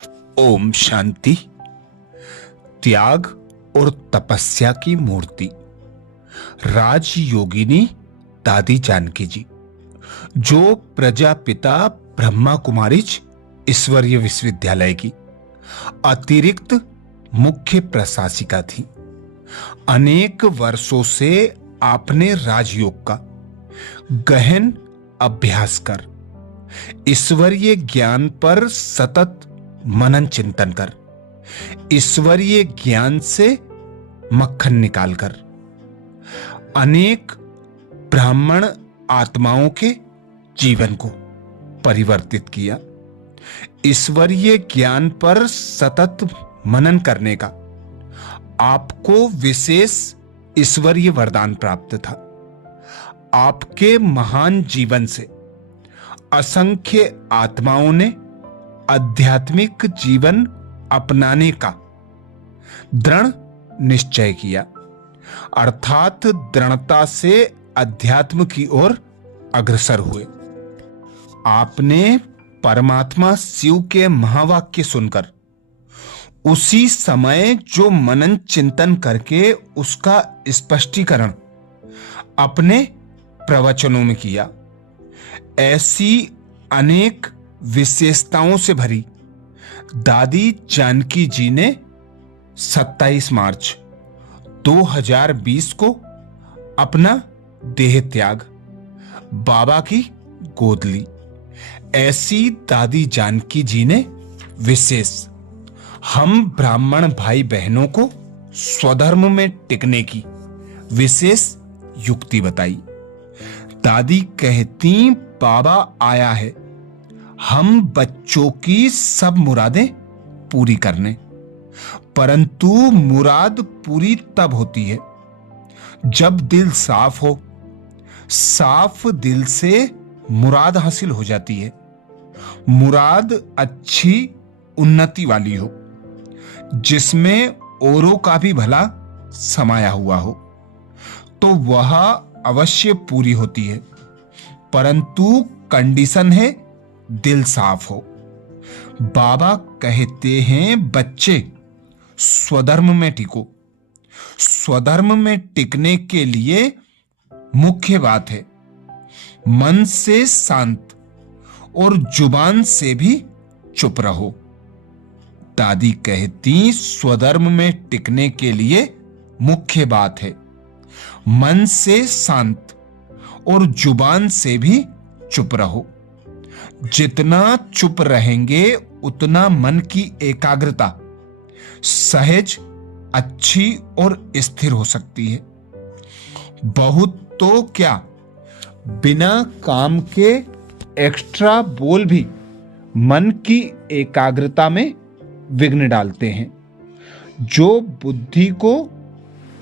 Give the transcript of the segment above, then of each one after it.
ओम शांति। त्याग और तपस्या की मूर्ति राजयोगिनी दादी जानकी जी, जो प्रजापिता ब्रह्मा कुमारीज ईश्वरीय विश्वविद्यालय की अतिरिक्त मुख्य प्रशासिका थी। अनेक वर्षों से आपने राजयोग का गहन अभ्यास कर ईश्वरीय ज्ञान पर सतत मनन चिंतन कर ईश्वरीय ज्ञान से मक्खन निकालकर अनेक ब्राह्मण आत्माओं के जीवन को परिवर्तित किया। ईश्वरीय ज्ञान पर सतत मनन करने का आपको विशेष ईश्वरीय वरदान प्राप्त था। आपके महान जीवन से असंख्य आत्माओं ने आध्यात्मिक जीवन अपनाने का दृढ़ निश्चय किया, अर्थात दृढ़ता से अध्यात्म की ओर अग्रसर हुए। आपने परमात्मा शिव के महावाक्य सुनकर उसी समय जो मनन चिंतन करके उसका स्पष्टीकरण अपने प्रवचनों में किया, ऐसी अनेक विशेषताओं से भरी दादी जानकी जी ने 27 मार्च 2020 को अपना देह त्याग बाबा की गोद ली। ऐसी दादी जानकी जी ने विशेष हम ब्राह्मण भाई बहनों को स्वधर्म में टिकने की विशेष युक्ति बताई। दादी कहती, बाबा आया है हम बच्चों की सब मुरादें पूरी करने, परंतु मुराद पूरी तब होती है जब दिल साफ हो। साफ दिल से मुराद हासिल हो जाती है। मुराद अच्छी उन्नति वाली हो, जिसमें औरों का भी भला समाया हुआ हो, तो वह अवश्य पूरी होती है, परंतु कंडीशन है दिल साफ हो। बाबा कहते हैं, बच्चे स्वधर्म में टिको। स्वधर्म में टिकने के लिए मुख्य बात है मन से शांत और जुबान से भी चुप रहो। दादी कहती, स्वधर्म में टिकने के लिए मुख्य बात है मन से शांत और जुबान से भी चुप रहो। जितना चुप रहेंगे उतना मन की एकाग्रता सहज, अच्छी और स्थिर हो सकती है। बहुत तो क्या, बिना काम के एक्स्ट्रा बोल भी मन की एकाग्रता में विघ्न डालते हैं, जो बुद्धि को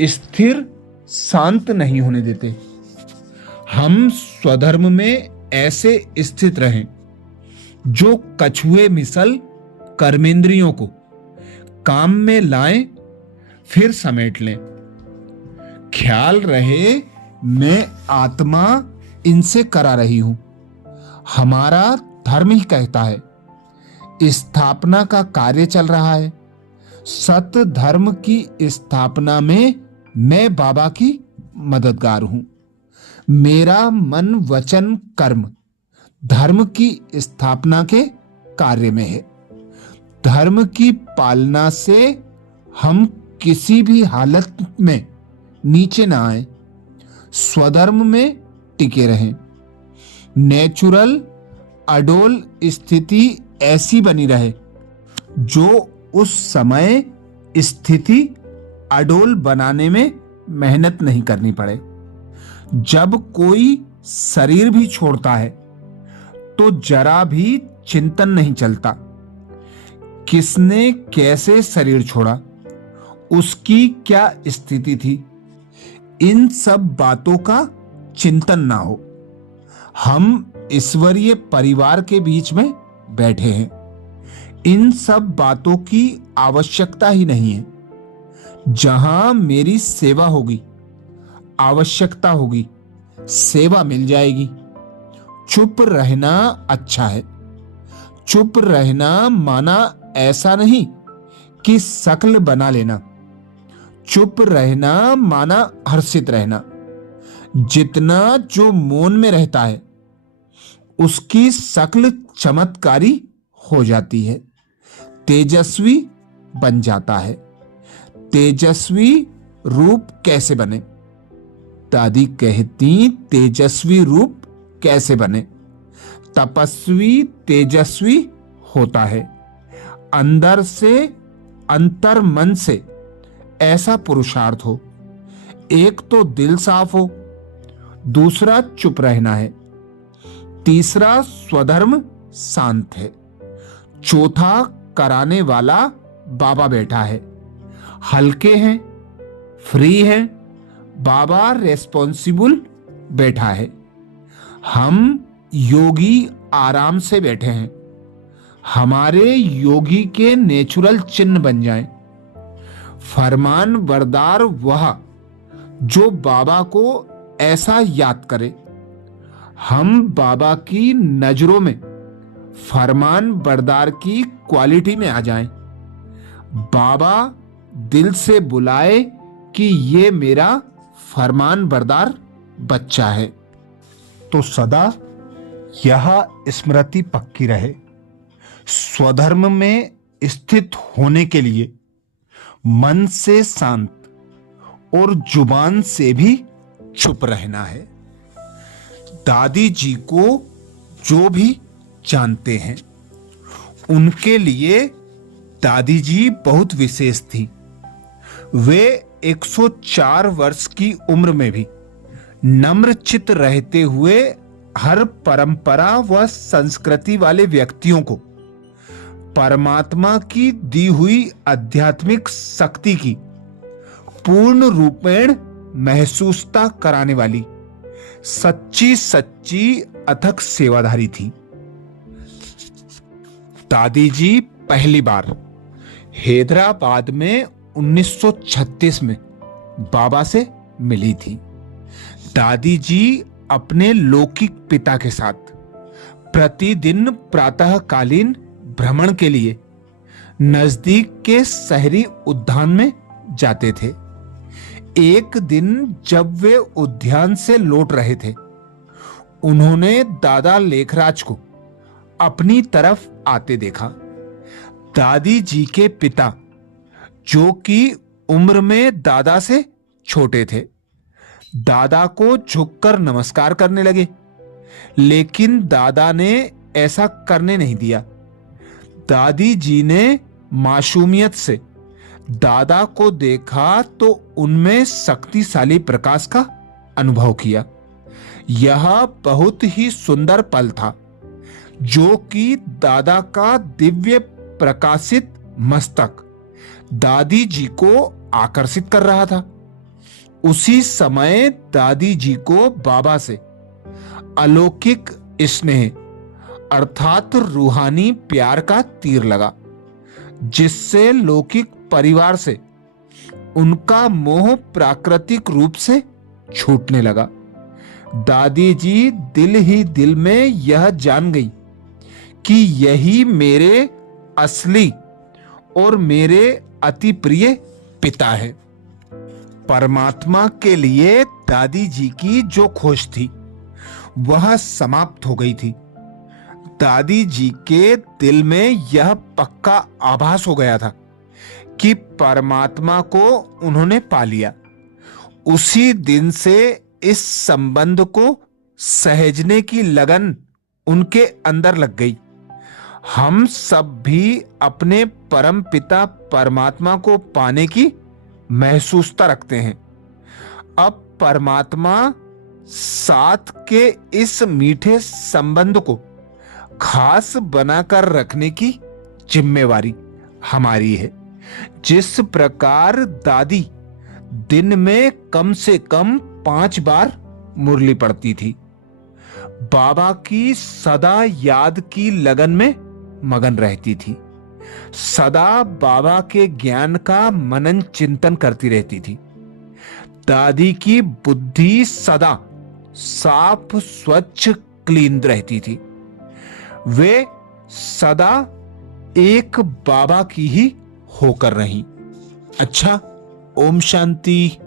स्थिर शांत नहीं होने देते। हम स्वधर्म में ऐसे स्थित रहें जो कछुए मिसल कर्मेंद्रियों को काम में लाएं फिर समेट लें। ख्याल रहे मैं आत्मा इनसे करा रही हूं। हमारा धर्म ही कहता है स्थापना का कार्य चल रहा है। सत धर्म की स्थापना में मैं बाबा की मददगार हूं। मेरा मन वचन कर्म धर्म की स्थापना के कार्य में है। धर्म की पालना से हम किसी भी हालत में नीचे ना आए, स्वधर्म में टिके रहें। नेचुरल अडोल स्थिति ऐसी बनी रहे जो उस समय स्थिति अडोल बनाने में मेहनत नहीं करनी पड़े। जब कोई शरीर भी छोड़ता है तो जरा भी चिंतन नहीं चलता किसने कैसे शरीर छोड़ा, उसकी क्या स्थिति थी। इन सब बातों का चिंतन ना हो। हम ईश्वरीय परिवार के बीच में बैठे हैं। इन सब बातों की आवश्यकता ही नहीं है। जहां मेरी सेवा होगी, आवश्यकता होगी, सेवा मिल जाएगी। चुप रहना अच्छा है। चुप रहना माना ऐसा नहीं कि शक्ल बना लेना। चुप रहना माना हर्षित रहना। जितना जो मौन में रहता है उसकी शक्ल चमत्कारी हो जाती है, तेजस्वी बन जाता है। तेजस्वी रूप कैसे बने? दादी कहती, तेजस्वी रूप कैसे बने? तपस्वी तेजस्वी होता है अंदर से, अंतर मन से ऐसा पुरुषार्थ हो। एक तो दिल साफ हो, दूसरा चुप रहना है, तीसरा स्वधर्म शांत है, चौथा कराने वाला बाबा बैठा है। हल्के हैं, फ्री हैं, बाबा रेस्पॉन्सिबल बैठा है। हम योगी आराम से बैठे हैं। हमारे योगी के नेचुरल चिन्ह बन जाएं। फरमान बरदार वह जो बाबा को ऐसा याद करे। हम बाबा की नजरों में फरमान बरदार की क्वालिटी में आ जाएं। बाबा दिल से बुलाए कि ये मेरा फरमान बरदार बच्चा है, तो सदा यह स्मृति पक्की रहे। स्वधर्म में स्थित होने के लिए मन से शांत और जुबान से भी चुप रहना है। दादी जी को जो भी जानते हैं उनके लिए दादी जी बहुत विशेष थी। वे 104 वर्ष की उम्र में भी नम्र चित्त रहते हुए हर परंपरा व संस्कृति वाले व्यक्तियों को परमात्मा की दी हुई आध्यात्मिक शक्ति की पूर्ण रूपेण महसूसता कराने वाली सच्ची सच्ची अथक सेवाधारी थी। दादी जी पहली बार हैदराबाद में 1936 में बाबा से मिली थी। दादी जी अपने लौकिक पिता के साथ प्रतिदिन प्रातःकालीन भ्रमण के लिए नजदीक के शहरी उद्यान में जाते थे। एक दिन जब वे उद्यान से लौट रहे थे, उन्होंने दादा लेखराज को अपनी तरफ आते देखा। दादी जी के पिता, जो कि उम्र में दादा से छोटे थे, दादा को झुककर नमस्कार करने लगे, लेकिन दादा ने ऐसा करने नहीं दिया। दादी जी ने मासूमियत से दादा को देखा तो उनमें शक्तिशाली प्रकाश का अनुभव किया। यह बहुत ही सुंदर पल था, जो कि दादा का दिव्य प्रकाशित मस्तक दादी जी को आकर्षित कर रहा था। उसी समय दादी जी को बाबा से अलौकिक स्नेह अर्थात रूहानी प्यार का तीर लगा, जिससे लौकिक परिवार से उनका मोह प्राकृतिक रूप से छूटने लगा। दादी जी दिल ही दिल में यह जान गई कि यही मेरे असली और मेरे अति प्रिय पिता है। परमात्मा के लिए दादी जी की जो खोज थी वह समाप्त हो गई थी। दादी जी के दिल में यह पक्का आभास हो गया था कि परमात्मा को उन्होंने पा लिया। उसी दिन से इस संबंध को सहेजने की लगन उनके अंदर लग गई। हम सब भी अपने परम पिता परमात्मा को पाने की महसूसता रखते हैं। अब परमात्मा साथ के इस मीठे संबंध को खास बनाकर रखने की जिम्मेवारी हमारी है। जिस प्रकार दादी दिन में कम से कम 5 बार मुरली पढ़ती थी, बाबा की सदा याद की लगन में मगन रहती थी, सदा बाबा के ज्ञान का मनन चिंतन करती रहती थी। दादी की बुद्धि सदा साफ स्वच्छ क्लीन रहती थी। वे सदा एक बाबा की ही होकर रही। अच्छा, ओम शांति।